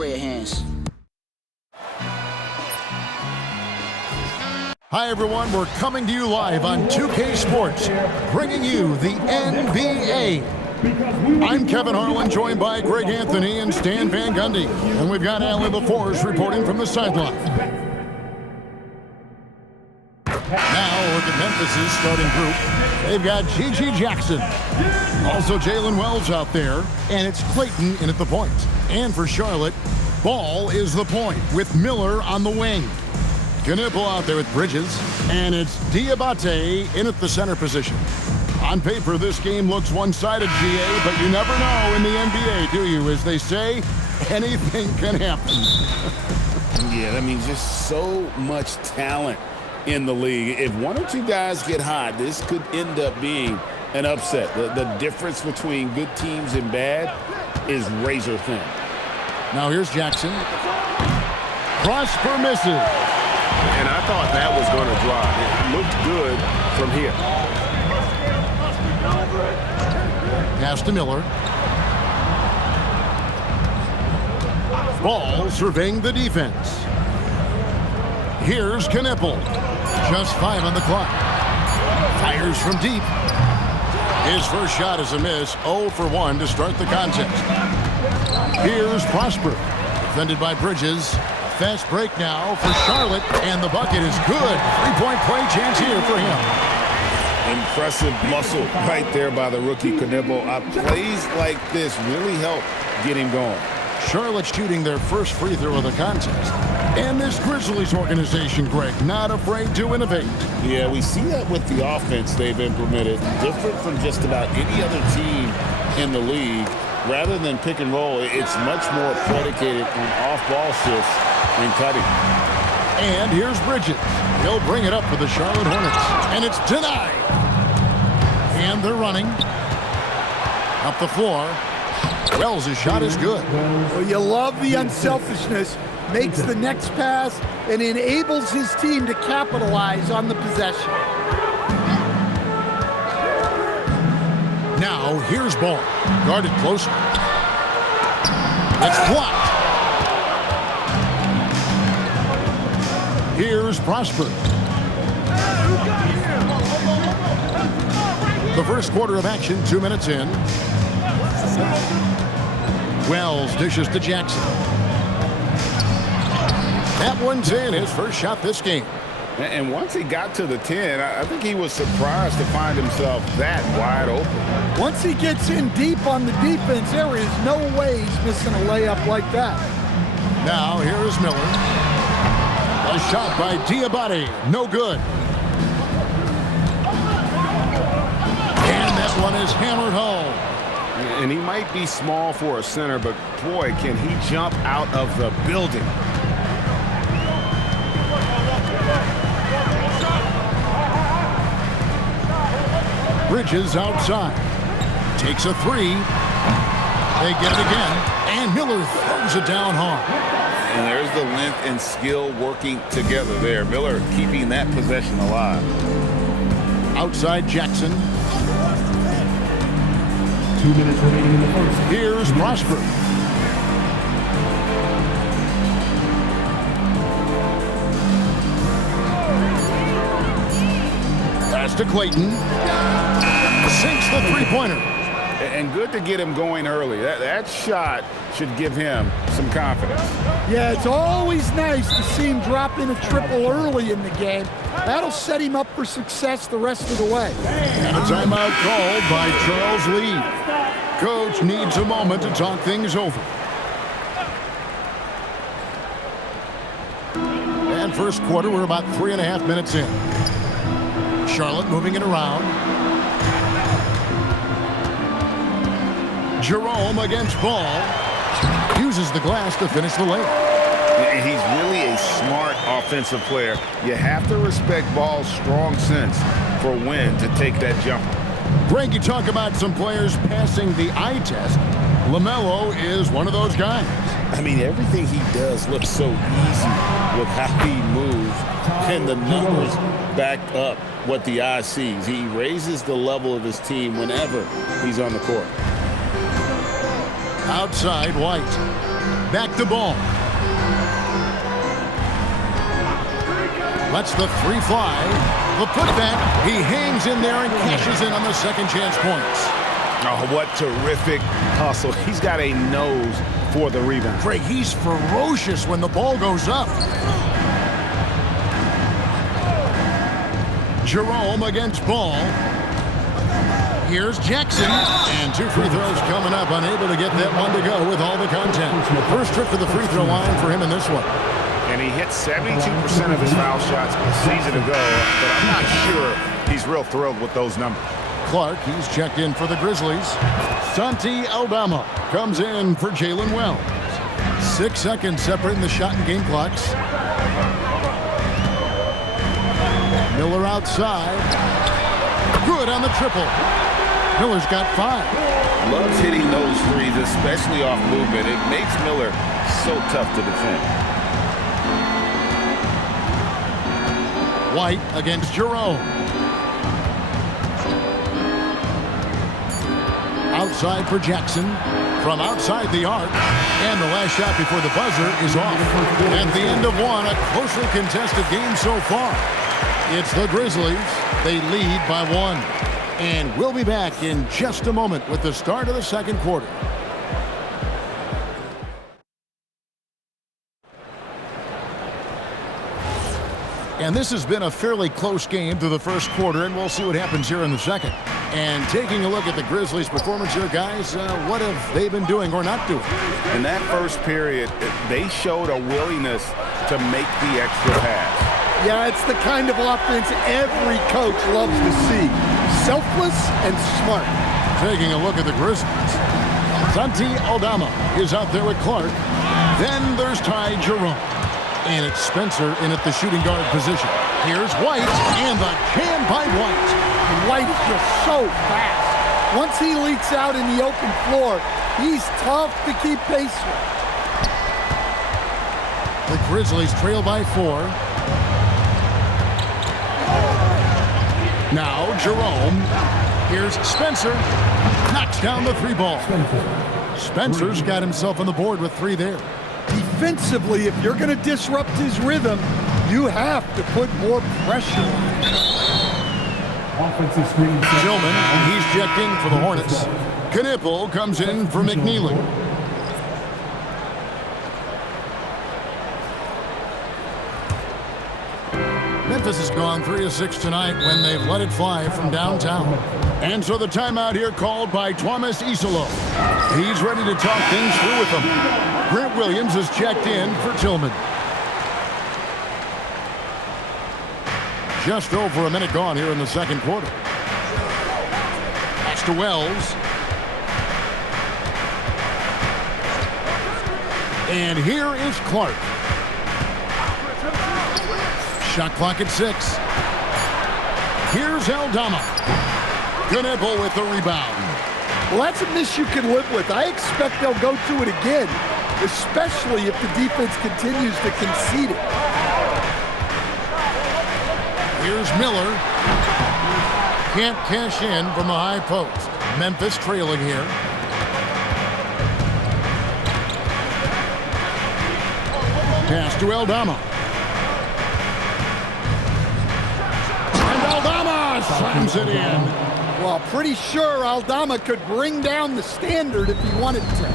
prayer hands. Hi, everyone. We're coming to you live on 2K Sports, bringing you the NBA. I'm Kevin Harlan, joined by Greg Anthony and Stan Van Gundy. And we've got Allie LaForce reporting from the sideline. Now, look at Memphis' starting group. They've got Gigi Jackson. Also, Jalen Wells out there. And it's Clayton in at the point. And for Charlotte, Ball is the point with Miller on the wing. Knipple out there with Bridges, and it's Diabate in at the center position. On paper, this game looks one-sided, GA, but you never know in the NBA, do you? As they say, anything can happen. Yeah, I mean, just so much talent in the league. If one or two guys get hot, this could end up being an upset. The difference between good teams and bad is razor thin. Now here's Jackson. Prosper misses. And I thought that was going to drop. It looked good from here. Pass to Miller. Ball surveying the defense. Here's Knipple. Just 5 on the clock. Fires from deep. His first shot is a miss. 0 for 1 to start the contest. Here's Prosper. Defended by Bridges. Fast break now for Charlotte, and the bucket is good. Three-point play chance here for him. Impressive muscle right there by the rookie Knipple. Plays like this really help get him going. Charlotte shooting their first free throw of the contest. And this Grizzlies organization, Greg, not afraid to innovate. Yeah, we see that with the offense they've implemented. Different from just about any other team in the league. Rather than pick and roll, it's much more predicated on off-ball shifts and cutting. And here's Bridges. He'll bring it up for the Charlotte Hornets. And it's denied. And they're running. Up the floor. Wells' shot is good. Well, you love the unselfishness. Makes the next pass and enables his team to capitalize on the possession. Now, here's Ball. Guarded closer. It's blocked. Here's Prosper. The first quarter of action, 2 minutes in. Wells dishes to Jackson. That one's in, his first shot this game. And once he got to the 10, I think he was surprised to find himself that wide open. Once he gets in deep on the defense, there is no way he's missing a layup like that. Now, here is Miller. A shot by Diabate. No good. And that one is hammered home. And he might be small for a center, but boy, can he jump out of the building. Bridges outside. Takes a three. They get it again. And Miller throws it down hard. And there's the length and skill working together there. Miller keeping that possession alive. Outside Jackson. 2 minutes remaining in the first. Here's Prosper. Pass to Clayton. Sinks the three-pointer. And good to get him going early. That shot should give him some confidence. Yeah, it's always nice to see him drop in a triple early in the game. That'll set him up for success the rest of the way. And a timeout called by Charles Lee. Coach needs a moment to talk things over. And first quarter, we're about 3.5 minutes in. Charlotte moving it around. Jerome against Ball. Uses the glass to finish the layup. He's really a smart offensive player. You have to respect Ball's strong sense for when to take that jumper. Greg, you talk about some players passing the eye test. LaMelo is one of those guys. I mean, everything he does looks so easy with how he moves, and the numbers back up what the eye sees. He raises the level of his team whenever he's on the court. Outside, White. back to Ball. Lets the three fly. The putback. He hangs in there and cashes in on the second chance points. Oh, what terrific hustle. He's got a nose for the rebound. Craig, he's ferocious when the ball goes up. Jerome against Ball. Here's Jackson. And 2 free throws coming up. Unable to get that one to go with all the contact. First trip to the free throw line for him in this one. And he hit 72% of his foul shots a season ago, but I'm not sure he's real thrilled with those numbers. Clark, he's checked in for the Grizzlies. Santi Aldama comes in for Jalen Wells. 6 seconds separating the shot and game clocks. Miller outside. Good on the triple. Miller's got 5. Loves hitting those threes, especially off movement. It makes Miller so tough to defend. White against Jerome. Outside for Jackson. From outside the arc. And the last shot before the buzzer is off. At the end of one, a closely contested game so far. It's the Grizzlies. They lead by 1. And we'll be back in just a moment with the start of the second quarter. And this has been a fairly close game through the first quarter, and we'll see what happens here in the second. And taking a look at the Grizzlies' performance here, guys, what have they been doing or not doing? In that first period, they showed a willingness to make the extra pass. Yeah, it's the kind of offense every coach loves to see. Selfless and smart. Taking a look at the Grizzlies. Santi Aldama is out there with Clark. Then there's Ty Jerome. And it's Spencer in at the shooting guard position. Here's White, and the jam by White. And White is just so fast. Once he leaks out in the open floor, he's tough to keep pace with. The Grizzlies trail by 4. Now Jerome. Here's Spencer. Knocks down the 3 ball. Spencer's got himself on the board with 3 there. Defensively, if you're going to disrupt his rhythm, you have to put more pressure on him. Offensive screen. Tillman, he's checked in for the Hornets. Knipple comes in for McNeely. Memphis has gone 3 of 6 tonight when they've let it fly from downtown. And so the timeout here called by Thomas Isolo. He's ready to talk things through with them. Grant Williams is checked in for Tillman. Just over a minute gone here in the second quarter. Pass to Wells. And here is Clark. Shot clock at 6. Here's Aldama. Knipple with the rebound. Well, that's a miss you can live with. I expect they'll go to it again, especially if the defense continues to concede it. Here's Miller. Can't cash in from the high post. Memphis trailing here. Pass to Aldama. And Aldama slams it in. Well, pretty sure Aldama could bring down the standard if he wanted to.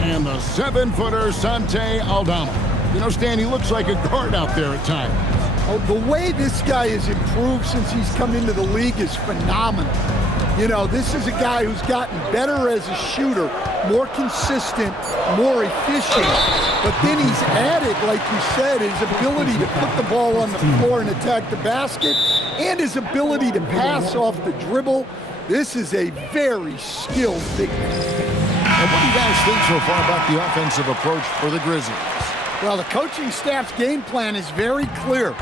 And the 7-footer, Santi Aldama. You know, Stan, he looks like a guard out there at times. Oh, the way this guy has improved since he's come into the league is phenomenal. You know, this is a guy who's gotten better as a shooter, more consistent, more efficient. But then he's added, like you said, his ability to put the ball on the floor and attack the basket, and his ability to pass off the dribble. This is a very skilled big man. And what do you guys think so far about the offensive approach for the Grizzlies? Well, the coaching staff's game plan is very clear.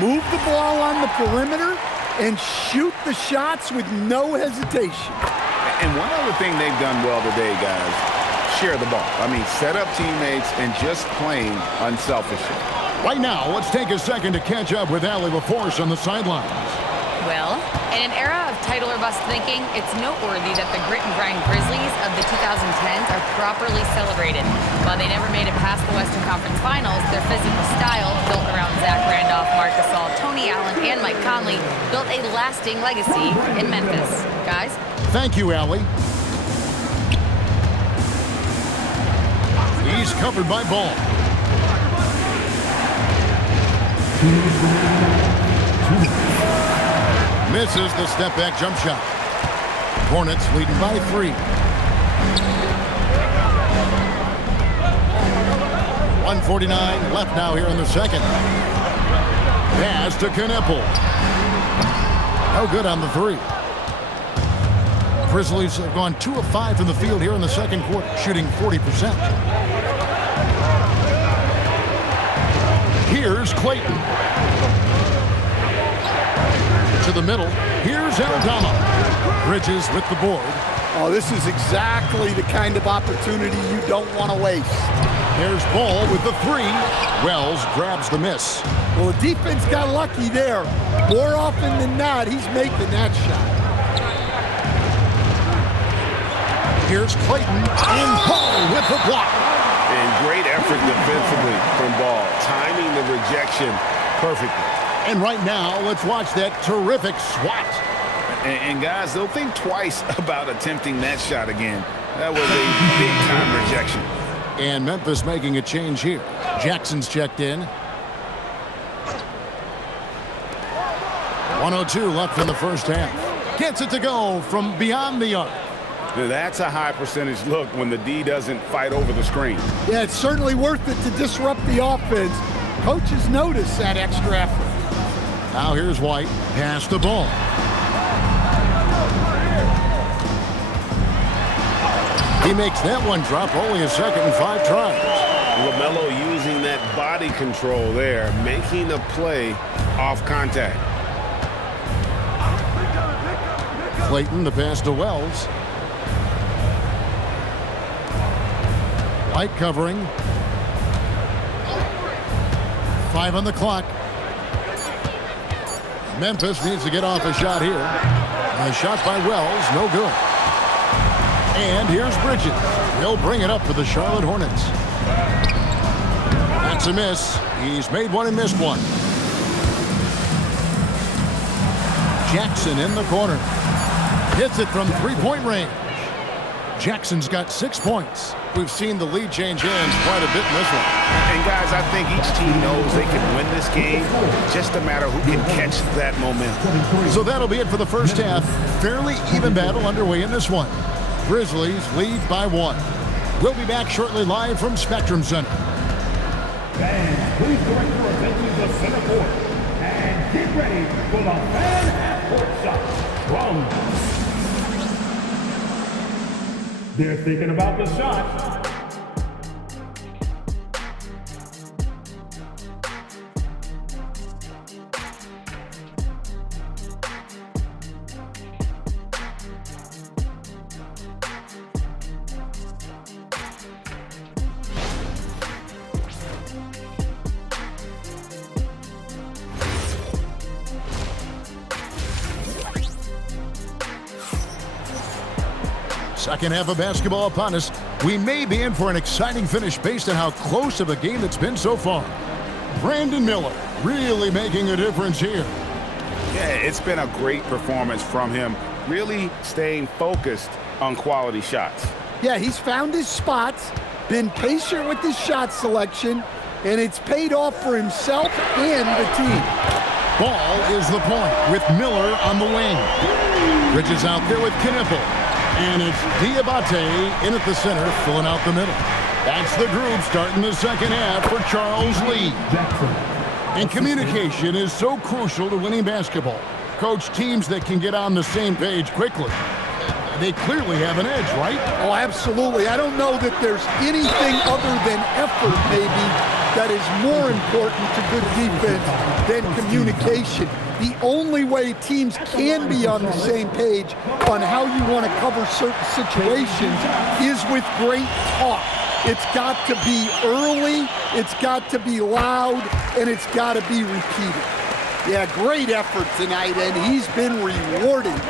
Move the ball on the perimeter and shoot the shots with no hesitation. And one other thing they've done well today, guys, share the ball. I mean, set up teammates and just playing unselfishly. Right now, let's take a second to catch up with Allie LaForce on the sidelines. Well, in an era of title or bust thinking, it's noteworthy that the grit and grind Grizzlies of the 2010s are properly celebrated. While they never made it past the Western Conference Finals, their physical style, built around Zach Randolph, Marc Gasol, Tony Allen, and Mike Conley, built a lasting legacy in Memphis. Guys? Thank you, Allie. He's covered by Ball. Misses the step-back jump shot. Hornets leading by 3. 1:49 left now here in the second. Pass to Kneppel. No good on the 3. Grizzlies have gone 2 of 5 from the field here in the second quarter, shooting 40%. Here's Clayton. To the middle. Here's Aldama. Bridges with the board. Oh, this is exactly the kind of opportunity you don't want to waste. There's Ball with the 3. Wells grabs the miss. Well, the defense got lucky there. More often than not, he's making that shot. Here's Clayton and Ball with the block. And great effort defensively from Ball, timing the rejection perfectly. And right now, let's watch that terrific swat. And guys, they'll think twice about attempting that shot again. That was a big-time rejection. And Memphis making a change here. Jackson's checked in. 1:02 left in the first half. Gets it to go from beyond the arc. Now, that's a high percentage look when the D doesn't fight over the screen. Yeah, it's certainly worth it to disrupt the offense. Coaches notice that extra effort. Now here's White. Pass the ball. He makes that one drop, only a second and 5 tries. LaMelo using that body control there, making a play off contact. Clayton, the pass to Wells. White covering. 5 on the clock. Memphis needs to get off a shot here. A shot by Wells, no good. And here's Bridges. He'll bring it up for the Charlotte Hornets. That's a miss. He's made one and missed one. Jackson in the corner. Hits it from 3-point range. Jackson's got 6 points. We've seen the lead change hands quite a bit in this one. And guys, I think each team knows they can win this game. Just a matter who can catch that momentum. So that'll be it for the first half. Fairly even battle underway in this one. Grizzlies lead by 1. We'll be back shortly live from Spectrum Center. Fans, please direct your attention to center court and get ready for the fan half-court shot from... They're thinking about the shot. Second half of basketball upon us. We may be in for an exciting finish based on how close of a game it's been so far. Brandon Miller really making a difference here. Yeah, it's been a great performance from him, really staying focused on quality shots. Yeah, he's found his spots, been patient with his shot selection, and it's paid off for himself and the team. Ball is the point with Miller on the wing. Bridges out there with Kneppel. And it's Diabate in at the center, filling out the middle. That's the group starting the second half for Charles Lee. And communication is so crucial to winning basketball. Coach, teams that can get on the same page quickly, they clearly have an edge, right? Oh, absolutely. I don't know that there's anything other than effort, maybe, that is more important to good defense than communication. The only way teams can be on the same page on how you want to cover certain situations is with great talk. It's got to be early, it's got to be loud, and it's got to be repeated. Yeah, great effort tonight, and he's been rewarded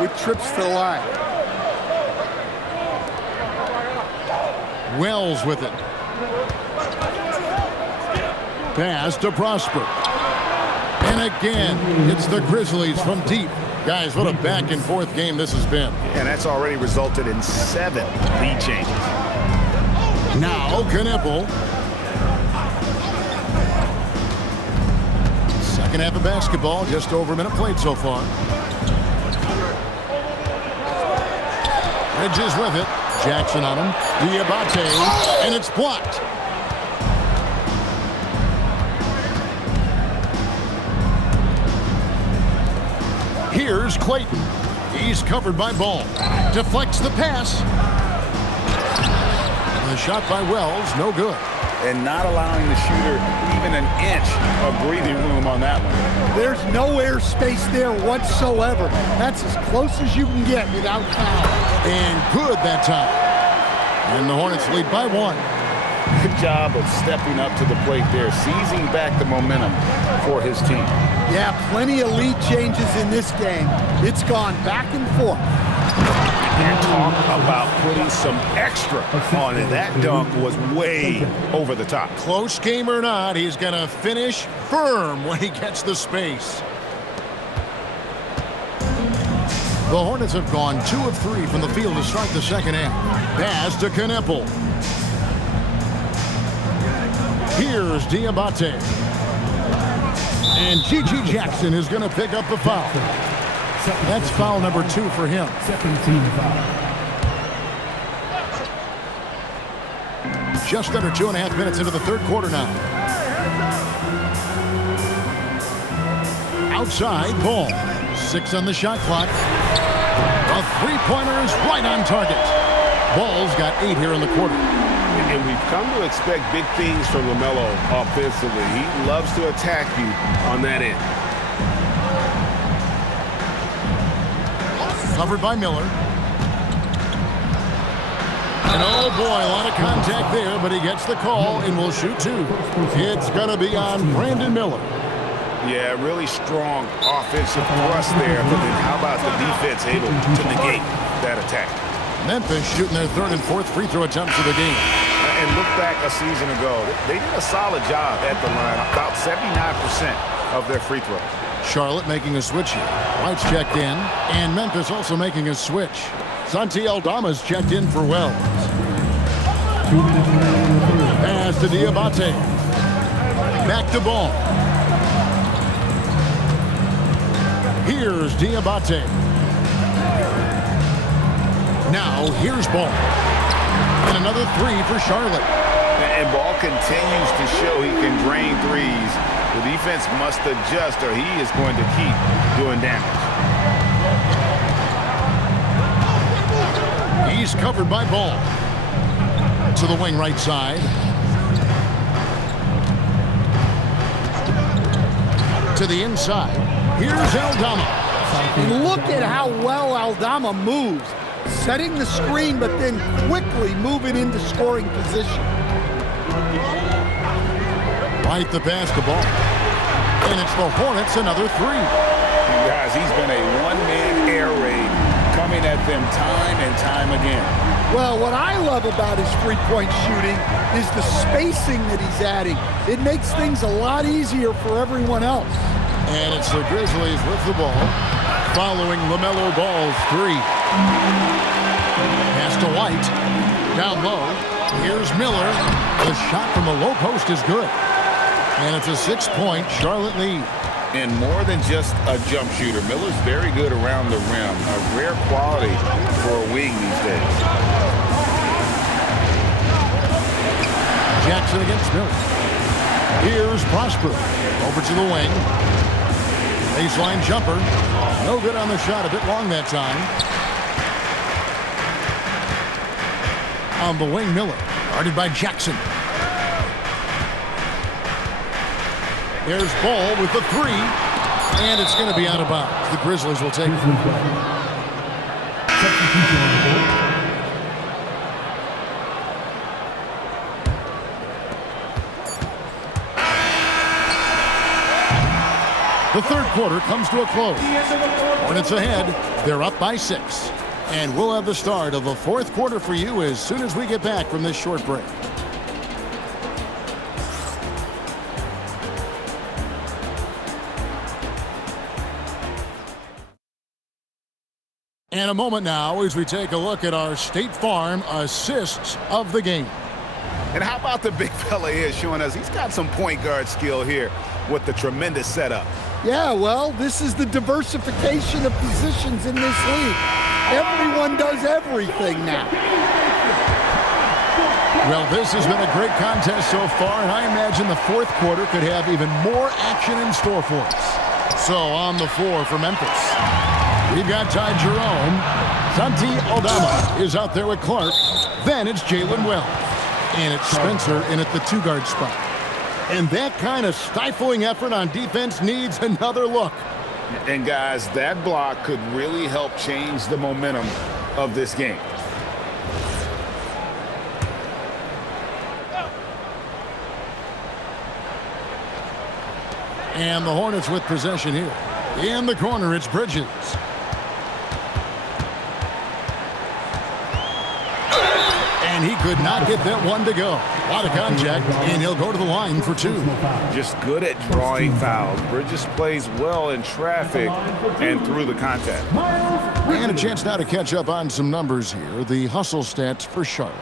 with trips to the line. Wells with it. Pass to Prosper. And again, it's the Grizzlies from deep. Guys, what a back-and-forth game this has been. And that's already resulted in 7 lead changes. Now, Knippel. Second half of basketball, just over a minute played so far. Bridges with it. Jackson on him. Diabate, and it's blocked. Here's Clayton. He's covered by Ball. Deflects the pass. The shot by Wells, no good. And not allowing the shooter even an inch of breathing room on that one. There's no air space there whatsoever. That's as close as you can get without foul. And good that time. And the Hornets lead by 1. Good job of stepping up to the plate there, seizing back the momentum for his team. Yeah, plenty of lead changes in this game. It's gone back and forth. And talk about putting some extra on it. That dunk was way over the top. Close game or not, he's going to finish firm when he gets the space. The Hornets have gone 2 of 3 from the field to start the second half. Pass to Knippel. Here's Diabate. And G.G. Jackson is going to pick up the foul. That's foul number 2 for him. Second team foul. Just under 2.5 minutes into the third quarter now. Outside, Ball. 6 on the shot clock. A three-pointer is right on target. Ball's got 8 here in the quarter. And we've come to expect big things from LaMelo offensively. He loves to attack you on that end. Covered by Miller. And oh boy, a lot of contact there, but he gets the call and will shoot 2. It's going to be on Brandon Miller. Yeah, really strong offensive thrust there, but then how about the defense able to negate that attack? Memphis shooting their 3rd and 4th free throw attempts of the game. And look back a season ago, they did a solid job at the line, about 79% of their free throws. Charlotte making a switch here. White's checked in, and Memphis also making a switch. Santi Aldama's checked in for Wells. Pass to Diabate. Back to Ball. Here's Diabate. Now here's Ball. And another 3 for Charlotte. And Ball continues to show he can drain threes. The defense must adjust or he is going to keep doing damage. He's covered by Ball. To the wing right side. To the inside. Here's Aldama. And look at how well Aldama moves. Setting the screen, but then quickly moving into scoring position. Right the basketball. And it's the Hornets, another 3. And guys, he's been a one-man air raid coming at them time and time again. Well, what I love about his three-point shooting is the spacing that he's adding. It makes things a lot easier for everyone else. And it's the Grizzlies with the ball, following LaMelo Ball's 3. Pass to White. Down low. Here's Miller. The shot from the low post is good. And it's a 6-point Charlotte lead. And more than just a jump shooter, Miller's very good around the rim. A rare quality for a wing these days. Jackson against Miller. Here's Prosper. Over to the wing. Baseline jumper. No good on the shot. A bit long that time. On the wing, Miller. Guarded by Jackson. There's Ball with the 3. And it's going to be out of bounds. The Grizzlies will take it. The third quarter comes to a close. Hornets ahead. They're up by 6. And we'll have the start of the fourth quarter for you as soon as we get back from this short break. And a moment now as we take a look at our State Farm assists of the game. And how about the big fella here showing us he's got some point guard skill here with the tremendous setup. Yeah, well, this is the diversification of positions in this league. Everyone does everything now. Well, this has been a great contest so far, and I imagine the fourth quarter could have even more action in store for us. So on the floor for Memphis, we've got Ty Jerome. Santi Aldama is out there with Clark. Then it's Jalen Wells. And it's Spencer in at the two-guard spot. And that kind of stifling effort on defense needs another look. And guys, that block could really help change the momentum of this game. And the Hornets with possession here. In the corner, it's Bridges. And he could not get that one to go. A lot of contact, and he'll go to the line for two. Just good at drawing fouls. Bridges plays well in traffic and through the contact. And a chance now to catch up on some numbers here. The hustle stats for Charlotte.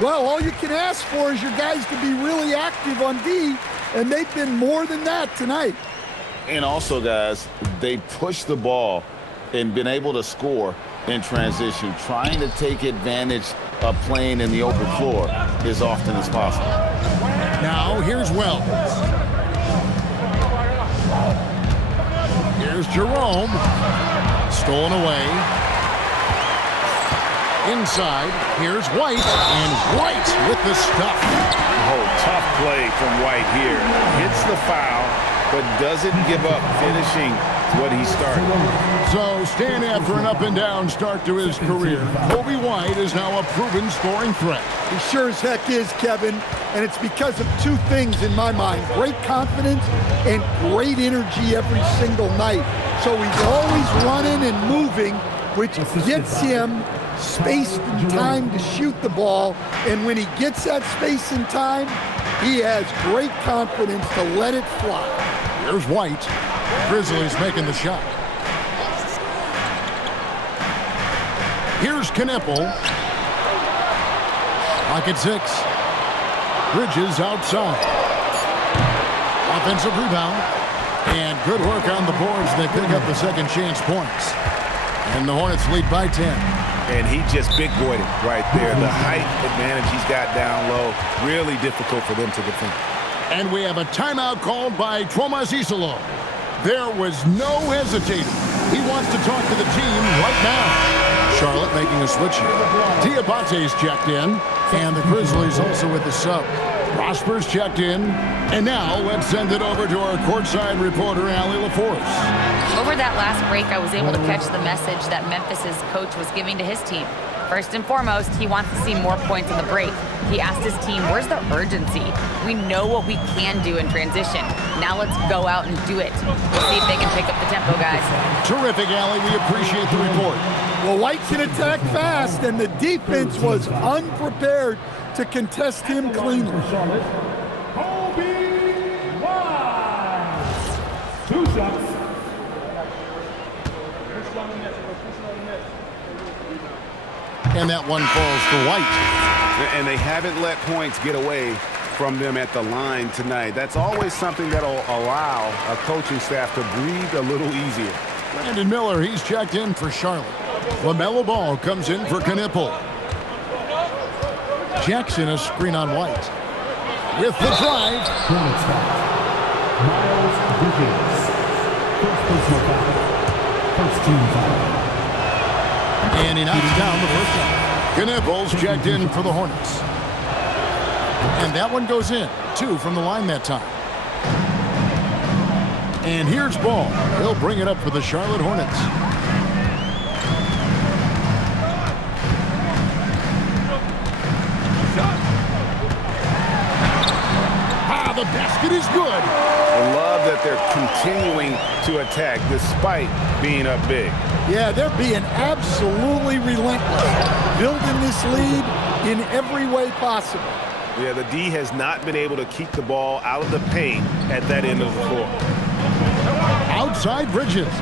Well, all you can ask for is your guys to be really active on D, and they've been more than that tonight. And also, guys, they pushed the ball and been able to score in transition, trying to take advantage of playing in the open floor as often as possible. Now, here's Wells. Here's Jerome. Stolen away. Inside, here's White, and White with the stuff. Oh, tough play from White here. Hits the foul, but doesn't give up finishing what he started. So, stand after an up-and-down start to his career, Kobe White is now a proven scoring threat. He sure as heck is, Kevin, and it's because of two things in my mind. Great confidence and great energy every single night. So he's always running and moving, which gets him space and time to shoot the ball. And when he gets that space and time, he has great confidence to let it fly. Here's White. Grizzlies making the shot. Here's Knipple. Clock at 6. Bridges outside. Offensive rebound. And good work on the boards. They pick up the second chance points. And the Hornets lead by 10. And he just big boyed it right there. The height advantage he's got down low, really difficult for them to defend. And we have a timeout called by Tomas Isolo. There was no hesitating. He wants to talk to the team right now. Charlotte making a switch here. Diabate's checked in, and the Grizzlies also with the sub. Prosper's checked in, and now let's send it over to our courtside reporter, Allie LaForce. Over that last break, I was able to catch the message that Memphis's coach was giving to his team. First and foremost, he wants to see more points on the break. He asked his team, where's the urgency? We know what we can do in transition. Now let's go out and do it. We'll see if they can pick up the tempo, guys. Terrific, Allie. We appreciate the report. Well, White can attack fast, and the defense was unprepared to contest him cleanly. Charlotte, Kobe White. 2 shots. And that one falls for White. And they haven't let points get away from them at the line tonight. That's always something that'll allow a coaching staff to breathe a little easier. Brandon Miller, he's checked in for Charlotte. LaMelo Ball comes in for Knipple. Jackson, a screen on White. With the drive. Miles Bridges. First personal foul. First team foul. And he knocks down the first one. Knipple's checked in for the Hornets. And that one goes in. 2 from the line that time. And here's Ball. He'll bring it up for the Charlotte Hornets. The basket is good. I love love that they're continuing to attack despite being up big. Yeah, they're being absolutely relentless, building this lead in every way possible. Yeah, the D has not been able to keep the ball out of the paint at that end of the floor. Outside Bridges.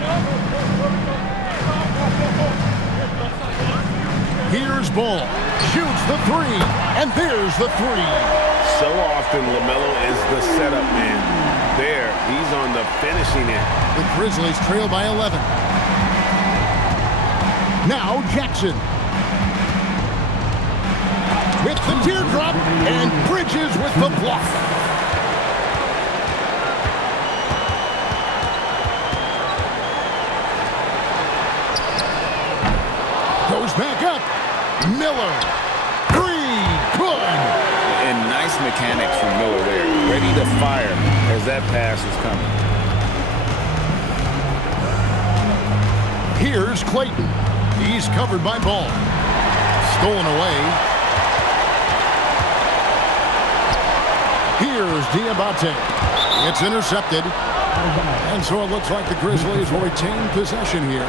Here's Ball. Shoots the three. And there's the three. So often, LaMelo is the setup man. There, he's on the finishing end. The Grizzlies trail by 11. Now Jackson. With the teardrop. And Bridges with the block. Goes back up. Miller. Three. Good. And nice mechanics from Miller there. Ready to fire as that pass is coming. Here's Clayton. He's covered by Ball. Stolen away. Here's Diabate. It's intercepted. And so it looks like the Grizzlies will retain possession here.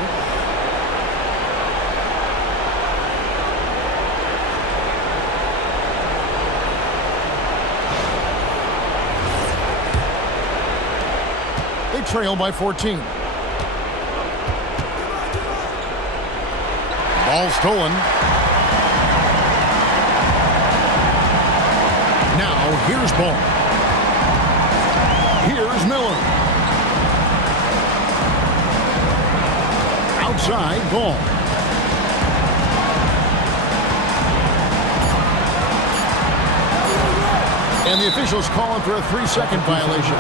They trail by 14. Ball stolen. Now here's Ball. Here's Miller. Outside Ball. And the officials calling for a 3-second violation.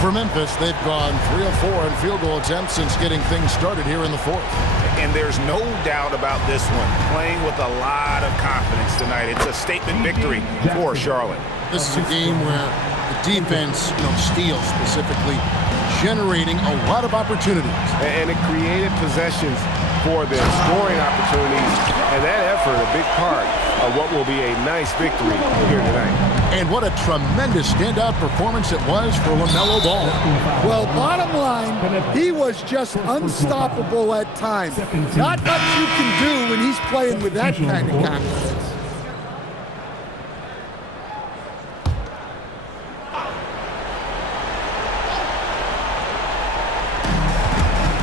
For Memphis, they've gone 3 of 4 in field goal attempts since getting things started here in the fourth. And there's no doubt about this one. Playing with a lot of confidence tonight. It's a statement victory for Charlotte. This is a game where the defense, steals specifically, generating a lot of opportunities. And it created possessions for them, scoring opportunities, and that effort a big part of what will be a nice victory here tonight. And what a tremendous standout performance it was for LaMelo Ball. Well, bottom line, he was just unstoppable at times. Not much you can do when he's playing with that kind of confidence.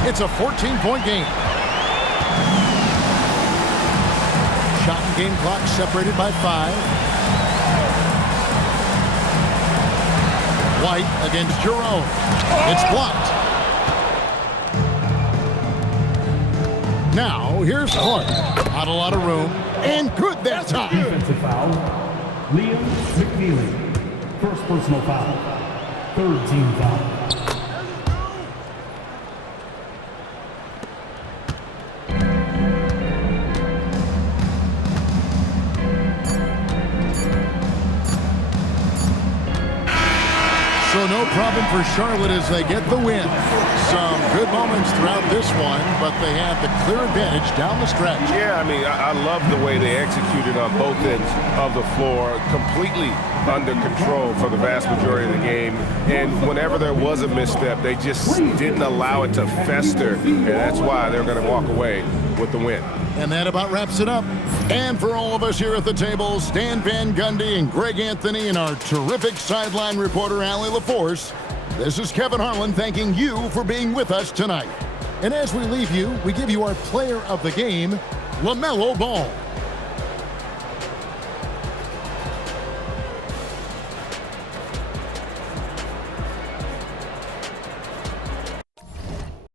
It's a 14-point game. Shot and game clock separated by 5. White against Jerome. It's blocked. Now, here's Clark. Not a lot of room. And good that time. Defensive foul. Liam McNeely. First personal foul. Third team foul. So no problem for Charlotte as they get the win. Some good moments throughout this one, but they have the clear advantage down the stretch. Yeah, I mean, I love the way they executed on both ends of the floor, completely under control for the vast majority of the game. And whenever there was a misstep, they just didn't allow it to fester, and that's why they're going to walk away with the win. And that about wraps it up. And for all of us here at the table, Stan Van Gundy and Greg Anthony and our terrific sideline reporter, Allie LaForce, this is Kevin Harlan thanking you for being with us tonight. And as we leave you, we give you our player of the game, LaMelo Ball.